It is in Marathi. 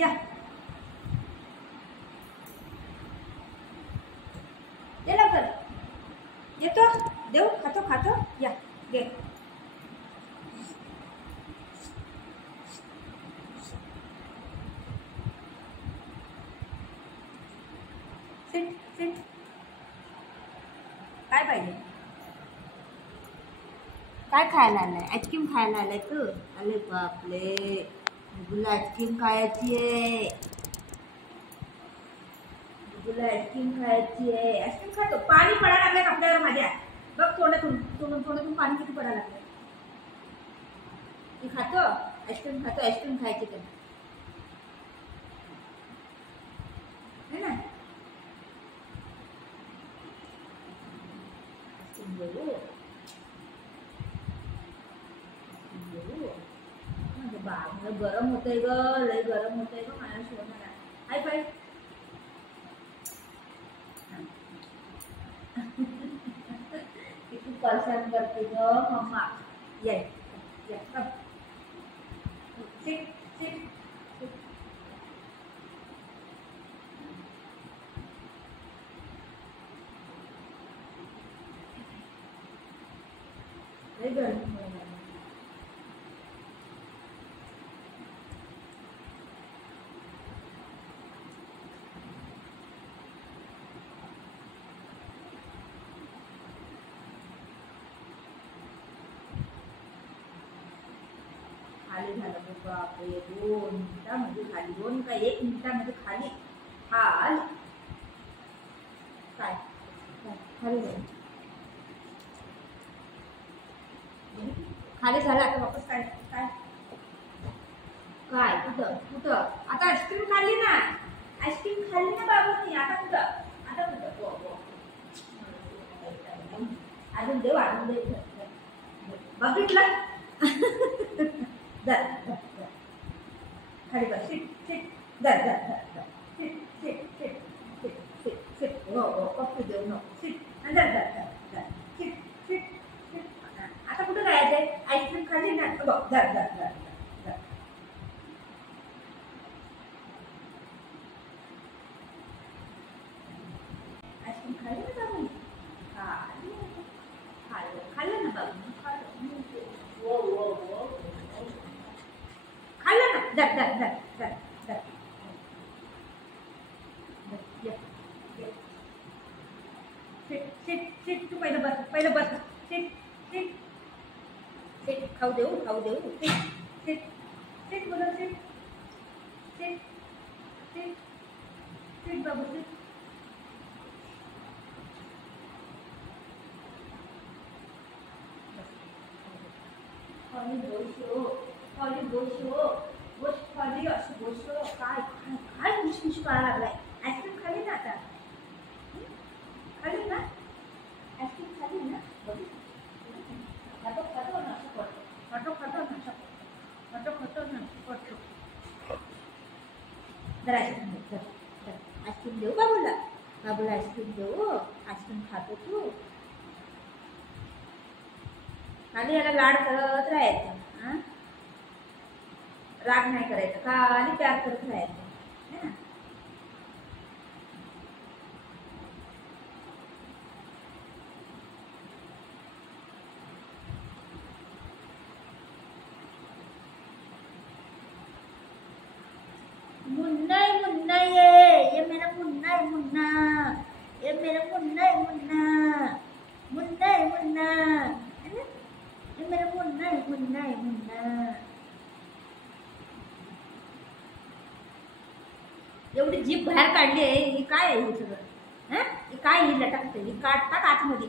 या ये लवकर येतो देऊ खातो खातो या घे सिट सिट काय पाहिजे काय खायला आलाय आईस्क्रीम खायला आलाय तू अरे बापले तुला आईस्क्रीम खायची आहे तुला आईस्क्रीम खायची आहे आईस्क्रीम खातो पाणी पडायला लागलंय आपल्यावर माझ्या बघ तोंडातून पाणी किती पडायला लागलंय ती खातो आईस्क्रीम खायची तर है ना बाबा गरम होतंय ग लय गरम होतंय ग मला सोडणार हाय पाय किती परेशान करते ग मम्मा ये सिट सिट लय गरम खाली झालं बापरे 2 मिनिटांमध्ये खाली 2 का 1 मिनिटांमध्ये खाली हाल काय खाली झालं खाली झालं आता वापस काय काय काय कुठं आता आईस्क्रीम खाल्ली ना बाबूनी आता कुठं अजून देऊ बघितलं दर खाली बस सिट दर सिट हो कप्पी देऊ नको सिट दर सिट आता कुठं जायचंय आईस्क्रीम खाली ना बघ दर आईस्क्रीम खाली ना बाबू खाल्लं ना बाबू खाल्लं ना दर सिट तू पहिलं बस सिट खाऊ देऊ सिट बोला सिट बाबू सिट खाली बसो काय मुश्किल करायला लागलाय आईस्क्रीम खाली ना आता खाली ना आईस्क्रीम खाली ना खातो ना जरा आईस्क्रीम देऊ बाबूला आईस्क्रीम देऊ आईस्क्रीम खातो तू खाली याला लाड करत राहायचं हा राग नाही करायचा खाली प्यार करत राहायचं है ना मुन्ना ये मेरा मुन्ना है ये मेरा मुन्ना है ये मेरा मुन्ना है एवढी जीभ बाहेर काढली आहे ही काय आहे हे सगळं ही काय ही लटकते ही काढतात आतमध्ये